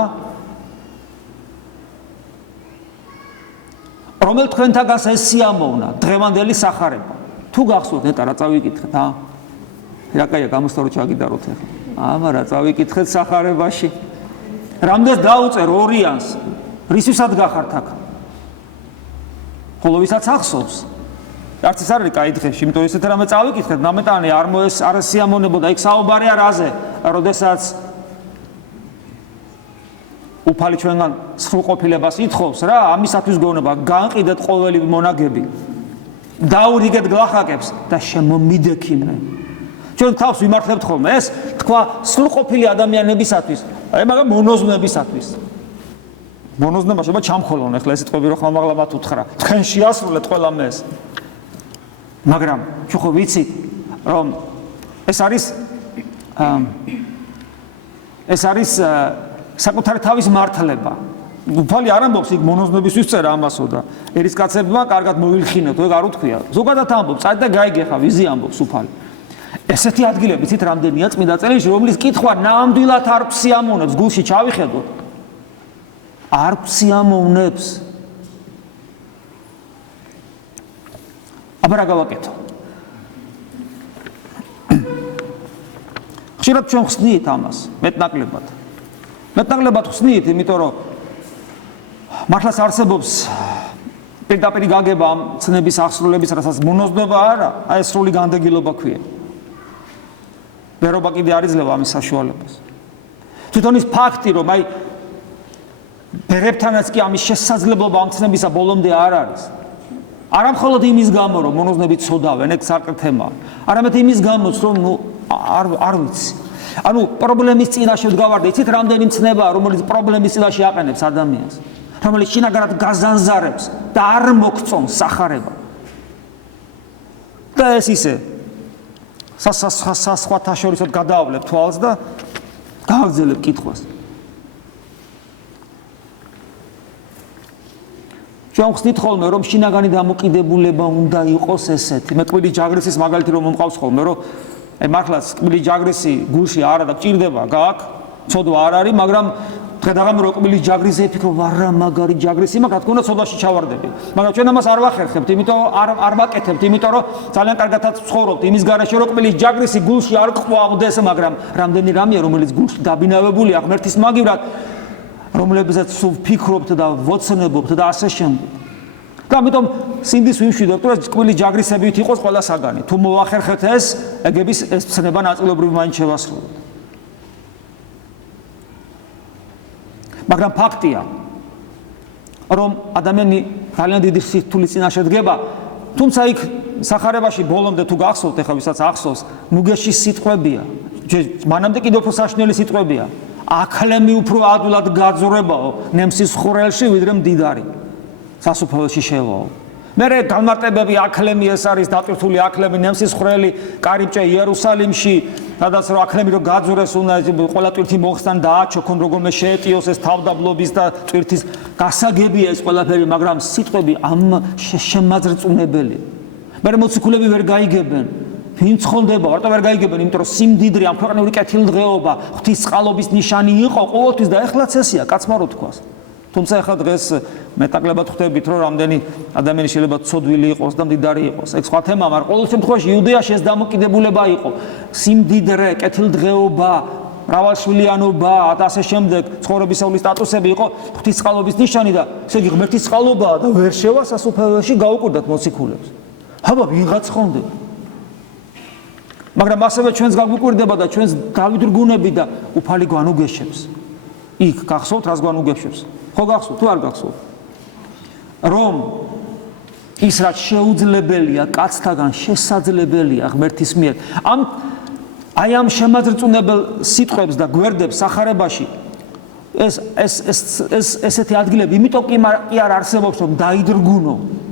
რომელ თქვენთაგანს ეს სიამოვნა, დღევანდელი სახარება. თუ გახსოვთ, ნეტა რა წავიკითხეთ, რა კაია გამოსტარო ჩაგიდაროთ ახლა. აბა რა წავიკითხეთ სახარებაში. რამდენს დაუწერ ორიანს, რისვისად გახართ აქ? ხოლო ვისაც ახსოვს, არც ის არ არის კაი დღეში, იმიტომ ისეთ რამე წავიკითხეთ, ნამეტანი არ სიამოვნებოდა, იქ საუბარია რაზე, როდესაც უფალი ჩვენგან სრულყოფილებას ითხოვს რა, ამისათვის გეუბნება, განყიდეთ ყოველი მონაგები, დაურიგეთ გლახაკებს და შემომიდექიმე. ჩვენ თავს ვიმართლებთ ხოლმე, ეს თქვა სრულყოფილი ადამიანებისათვის, აი მაგრამ მონოზვნებისათვის. მონოზნება შეიძლება ჩამხოლონ, ახლა ეს სიტყვები რო ხმამაღლა მათ უთხრა. თქვენ შეასრულეთ ყველა მეს. მაგრამ ჩვენ ხო ვიცით, რომ ეს არის საკუთარი თავის მართლება. უფალი არ ამბობს იქ მონოზვნებისთვის წერა ამასო და ერისკაცებმა კარგად მოვილხინოთ, ეგ არ უთქვია. ზოგადად ამბობს, წადი და გაიგე ხა, ვიზი ამბობს უფალი. ესეთი ადგილები ცით რამდენია წმინდა წერილში, რომლის კითხვა ნამდვილად არ სიამოვნებს, გულში ჩავიხედოთ. არ სიამოვნებს. აბა რა გავაკეთო? ხშირად ჩვენ ხსნით ამას, მეტნაკლებად. მეტნაკლებად ხსნით, იმიტომ რომ მართლაც არსებობს პირდაპირ გაგება ამ ცნების აღსრულების, რასაც მონოზდება არა, აი ეს სრული განდეგილობა ქვია. ვერობა კიდე არ იძლევა ამის საშუალებას. თვითონ ის ფაქტი, რომ აი ბერებთანაც კი ამის შესაძლებლობა ამ ცნებისა ბოლომდე არ არის. არა მხოლოდ იმის გამო, რომ მონოზნები ცოდავენ, ეგ საკრე თემაა, არამედ იმის გამოც, რომ არ ვიცი. ანუ პრობლემის წინაშე ვდგავართ, იცით რამდენი მცნებაა, რომელიც პრობლემის წინაშე აყენებს ადამიანს, რომელიც შინაგანად გაზანზარებს და არ მოგწონს სახარება. და ეს ისე სხვათა შორისად გადაავლებ თვალს და გავაგზავნებ კითხვას. ჩვენ ხსნით ხოლმე, რომ შინაგანი დამოკიდებულება უნდა იყოს ესეთი. მე კბილის ჯაგრისის მაგალითი რომ მომყავს ხოლმე, რომ მართლაც კბილის ჯაგრისი გულში არა და ჭირდება, გააქვს, ცოდვა არ არის, მაგრამ დღედაღამე რო კბილის ჯაგრისზე ფიქრობ, არა მაგარი ჯაგრისი მაქვს, რა თქმა უნდა ცოდვაში ჩავარდები. მაგრამ ჩვენ ამას არ ვახერხებთ, იმიტომ არ ვაკეთებთ, იმიტომ რომ ძალიან კარგადაც ვცხოვრობთ იმის გარეშე, რომ კბილის ჯაგრისი გულში არ ყვავდეს, მაგრამ რამდენი რამეა, რომელიც გულში დაბინავებულია ღმერთის მაგივრად, რომლებზეც ვფიქრობთ და ვოცნებობთ და ასე შემდეგ. და ამიტომ სინდის ვიმშვიდობთ, რომ კბილის ჯაგრისებით იყოს ყველა საგანი. თუ მოახერხეთ ეს, ეგების ეს ცნება ნაწილობრივ მაინც შევასრულოთ. მაგრამ ფაქტია, რომ ადამიანი ძალიან დიდი სირთულის წინაშე დგება, თუმცა იქ სახარებაში ბოლომდე თუ გახსოვთ, ეხლა ვისაც ახსოვს, ნუგეშის სიტყვებია, მანამდე კიდევ უფრო საშნელი სიტყვებია. ახლემი უფრო ადვილად გაძვრებაო ნემსის ხვრელში, ვიდრე მდიდარი სასუფეველში შევაო. მერე განმარტებები ახლემი ეს არის დატვირთული ახლემი, ნემსის ხვრელი, კარიბჭე იერუსალიმში, სადაც რომ ახლემი რომ გაძვრეს, უნდა ყველა ტვირთი მოხსნან დააჩოქონ, როგორმე შეეტიოს ეს თავდაბლობის და ტვირთის გასაგებია ეს ყველაფერი, მაგრამ სიტყვები ამ შემაძრწუნებელი. მერე მოციქულები ვერ გაიგებენ. ვინ ცხონდება, მარტო ვერ გაიგებენ, იმიტომ რომ სიმდიდრე ამ ქვეყნიური კეთილდღეობა, ღვთისწყალობის ნიშანი იყო ყოველთვის და ეხლაც ესეა, კაცმა რო თქვას. თუმცა ეხლა დღეს მეტაკლებად ხვდებით, რომ რამდენი ადამიანი შეიძლება ცოდვილი იყოს და მდიდარი იყოს. ეგ სხვა თემაა, მაგრამ ყოველ შემთხვევაში იუდეაში ეს დამოკიდებულება იყო. სიმდიდრე, კეთილდღეობა, მრავალშვილიანობა და ასე შემდეგ, ცხოვრებისეული სტატუსები იყო ღვთისწყალობის ნიშანი და ესე იგი ღმერთის წყალობაა და ვერ შევა სასუფეველში გაუკვირდათ მოციქულებს. აბა ვიღაც ხონდება. მაგრამ ასევე ჩვენს გაგვიკვირდება და ჩვენს დავიძრგუნები და უფალი გვანუგეშებს. იქ გახსოვთ რას გვანუგეშებს? ხო გახსოვთ თუ არ გახსოვთ? რომ ის რაც შეუძლებელია კაცთაგან შესაძლებელია ღმერთის მიერ. ამ შემაძრწუნებელ სიტყვებს და გვერდებს სახარებაში ესეთი ადგილები იმიტომ კი არ არსებობს რომ დაიდრგუნო.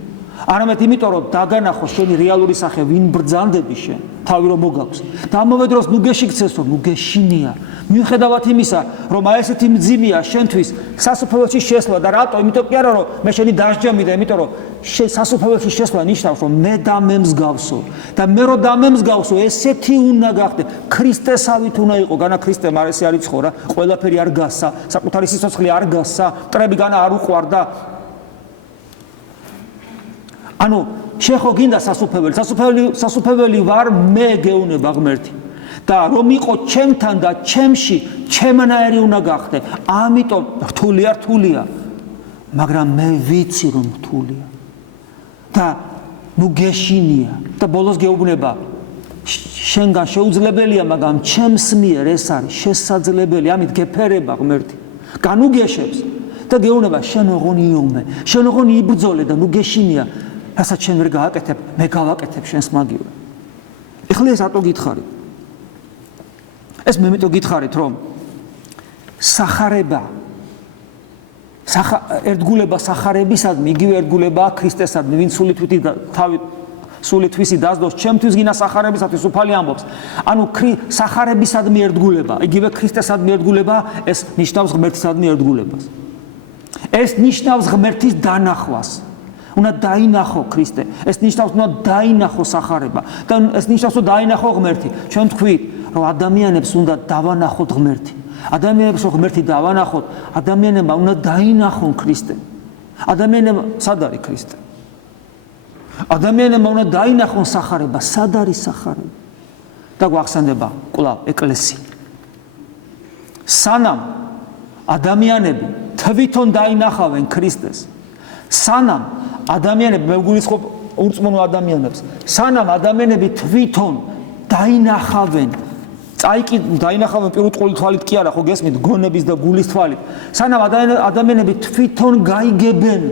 არამედ იმიტომ რომ დაგანახო შენი რეალური სახე ვინ ბრძანდები შენ თავი რომ მოგაქვს და ამავე დროს ნუგეში გცეს რომ ნუგეშინია მიუხედავად იმისა რომ აი ესეთი მძიმეა შენთვის სასუფეველში შესვლა და რატო იმიტომ კი არა რომ მე შენი დასჯამი და იმიტომ რომ სასუფეველში შესვლა ნიშნავს რომ მე დამემსგავსო და მე რომ დამემსგავსო ესეთი უნდა გახდე ქრისტესავით უნდა იყო განა ქრისტემ არ ესე არ იცხოვრა ყველაფერი არ გასცა საკუთარი სიცოცხლე არ გასცა მტრები განა არ უყვარდა ანუ შეხო გინდა სასუფეველი ვარ მე გეუნება ღმერთი და რომ იყო ჩემთან და ჩემში ჩემნაირი უნდა გახდე ამიტომ რთულია მაგრამ მე ვიცი რომ რთულია და ნუ გეშინია და ბოლოს გეუბნება შენგან შეუძლებელია მაგრამ ჩემს მიერ ეს არის შესაძლებელი ამით გეფერება ღმერთი განუგეშებს და გეუბნება შენ ოღონი იომე შენ ოღონი იბრძოლე და ნუ გეშინია რასაც შენ ვერ გააკეთებ, მე გავაკეთებ შენს მაგივრად. ეხლა ეს რატო გითხარით? ეს მე მეტო გითხარით, რომ სახარება ერთგულება სახარებისადმი, იგივე ერთგულებაა ქრისტესადმი, ვინც სულით თვისი დასდოს, ჩემთვის გინა სახარებისათვის უფალი ამბობს. ანუ სახარებისადმი ერთგულება, იგივე ქრისტესადმი ერთგულება, ეს ნიშნავს ღმერთისადმი ერთგულებას. ეს ნიშნავს ღმერთის დანახვას. უნდა დაინახო ქრისტე. ეს ნიშნავს უნდა დაინახო სახარება და ეს ნიშნავს რომ დაინახო ღმერთი. ჩვენ თქვით რომ ადამიანებს უნდა დავანახოთ ღმერთი. ადამიანებს რომ ღმერთი დავანახოთ, ადამიანებმა უნდა დაინახონ ქრისტე. ადამიანებმა სად არის ქრისტე? ადამიანებმა უნდა დაინახონ სახარება, სად არის სახარება? და გვახსენდება კვლავ ეკლესია. სანამ ადამიანები თვითონ დაინახავენ ქრისტეს, სანამ ადამიანები მეგულისხმობ ურწმუნო ადამიანებს, სანამ ადამიანები თვითონ დაინახავენ, დაინახავენ პირუტყული თვალით კი არა, ხო გესმით, გონების და გულის თვალით, სანამ ადამიანები თვითონ გაიგებენ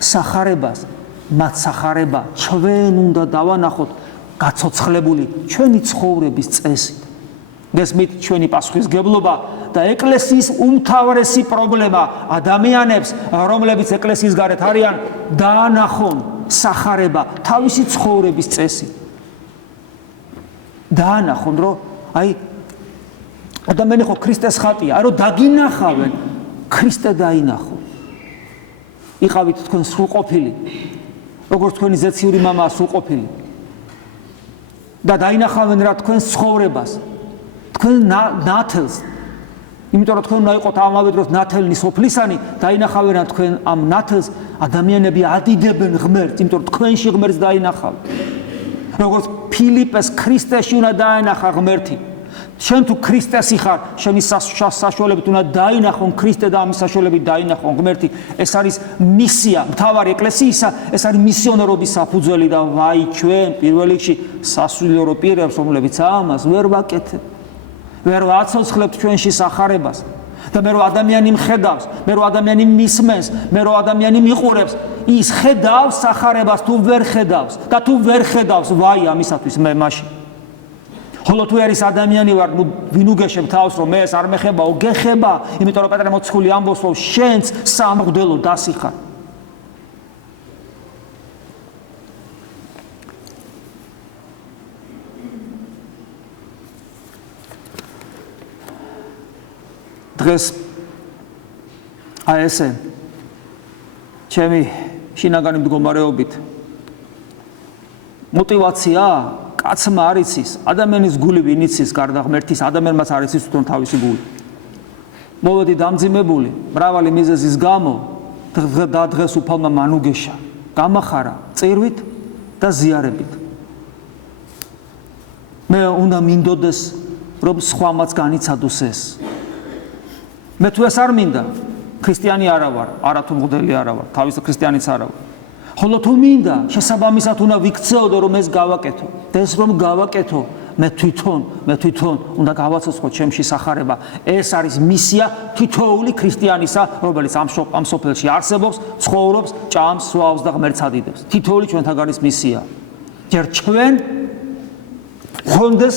სახარებას, მათ სახარება ჩვენ უნდა დავანახოთ გაცოცხლებული ჩვენი ცხოვრების წესით. გესმით, ჩვენი პასუხისგებლობა და ეკლესიის უმთავრესი პრობლემა ადამიანებს, რომლებიც ეკლესიის გარეთ არიან, დაანახონ სახარება თავისი ცხოვრების წესით. დაანახონ, რომ აი ადამიანი ხო ქრისტეს ხატია, რომ დაგინახავენ, ქრისტე დაინახო. იყავით თქვენ სრულყოფილი, როგორც თქვენი ზეციური მამაა სრულყოფილი. და დაინახავენ რა თქვენს ცხოვრებას, თქვენ ნათელს. იმიტომ რომ თქვენ უნდა იყოთ ამავე დროს ნათელნი სოფლისანი, დაინახავენ რა თქვენ ამ ნათელს, ადამიანები ადიდებენ ღმერთს, იმიტომ რომ თქვენში ღმერთს დაინახავენ. როგორც ფილიპეს ქრისტეში უნდა დაინახა ღმერთი. შენ თუ ქრისტესი ხარ, შენი საშუალებით უნდა დაინახონ ქრისტე და ამის საშუალებით დაინახონ ღმერთი. ეს არის მისია, მთავარი ეკლესიისა, ეს არის მისიონერობის საფუძველი და ვაი ჩვენ პირველ რიგში სასულიერო პირებს, რომლებიც ამას ვერ ვაკეთებ. ვერ ვაცოცხლებთ ჩვენში სახარებას. და მე რო ადამიანი მხედავს, მე რო ადამიანი მისმენს, მე რო ადამიანი მიყურებს, ის ხედავს სახარებას თუ ვერ ხედავს და თუ ვერ ხედავს, ვაი ამისათვის მე მაშინ. ხოლო თუ არის ადამიანი ვარ, ნუ ვინ უგეშებ თავს, რომ მე ეს არ მეხებაო, გეხება, იმიტომ რომ პეტრე მოციქული ამბობს, რომ შენც სამღვდელო დასი ხარ. დღეს აი ესე ჩემი შინაგანი მდგომარეობით мотивация კაცმა არ იცის, ადამიანის გული ვინ იცის გარდა ღმერთის, ადამიანმაც არ იცის თვითონ თავისი გული. მოვედი დამძიმებული, მრავალი მიზეზის გამო, დღეს უფალმა მანუგეშა, გამახარა წირვით და ზიარებით. მე უნდა მინდოდეს, რომ სხვამაც განიცადოს ეს. მე თუ ეს არ მინდა, ქრისტიანი არა ვარ, არა თუ მღვდელი არა ვარ, თავის ქრისტიანიც არა ვარ. ხოლო თუ მინდა, შესაბამისად უნდა ვიქცეოდო, რომ ეს გავაკეთო. და ეს რომ გავაკეთო, მე თვითონ უნდა გავაცოცხლო ჩემში სახარება. ეს არის მისია თითოეული ქრისტიანისა, რომელიც ამ სოფელში არსებობს, ცხოვრობს, ჭამს, სვავს და ღმერთს ადიდებს. თითოეული ჩვენთან არის მისია. ჯერ ჩვენ ხონდეს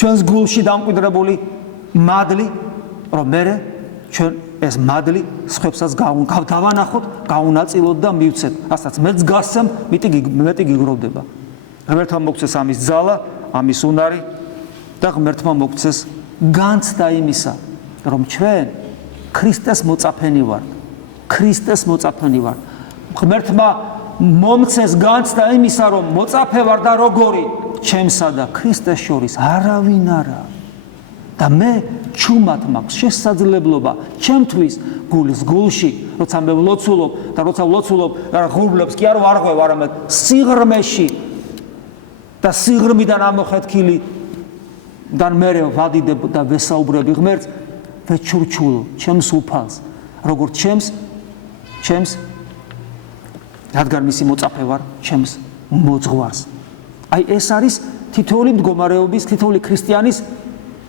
ჩვენს გულში დამკვიდრებული მადლი, რომ მე ჩვენ ეს მადლი სხვებსაც დავანახოთ, გაუნაწილოთ და მივცეთ. რასაც მეც გასცემ, მეტი გიგროვდება. ღმერთმა მოგცეს ამის ძალა, ამის უნარი და ღმერთმა მოგცეს განცდა იმისა, რომ ჩვენ ქრისტეს მოწაფენი ვართ. ქრისტეს მოწაფენი ვართ. ღმერთმა მომცეს განცდა იმისა, რომ მოწაფე ვარ და როგორი ჩემსა და ქრისტეს შორის არავინ არა. და მე ჩუმად მაქვს შესაძლებლობა ჩემთვის გულის გულში, როცა მე ვლოცულობ და როცა ვლოცულობ ღრუბლებს კი არ ვარღვევ, არამედ სიღრმეში და სიღრმიდან ამოხეთქილი და მე ვადიდებ და ვესაუბრები ღმერთს, ვეჩურჩულო ჩემს უფალს, როგორც ჩემს რადგან მისი მოწაფე ვარ, ჩემს მოძღვარს. აი ეს არის თითოეული მდგომარეობის, თითოეული ქრისტიანის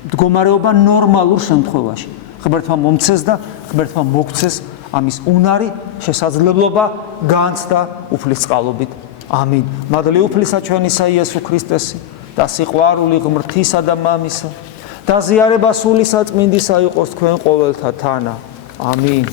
მდგომარეობა ნორმალურ შემთხვევაში. ღმერთმა მომცეს და ღმერთმა მოგცეს ამის უნარი, შესაძლებლობა, განცდა უფლის წყალობით. ამინ. მადლი უფლისა ჩვენისა იესო ქრისტესი და სიყვარული ღმრთისა და მამისა და ზიარება სული საწმინდისა იყოს თქვენ ყოველთა თანა. ამინ.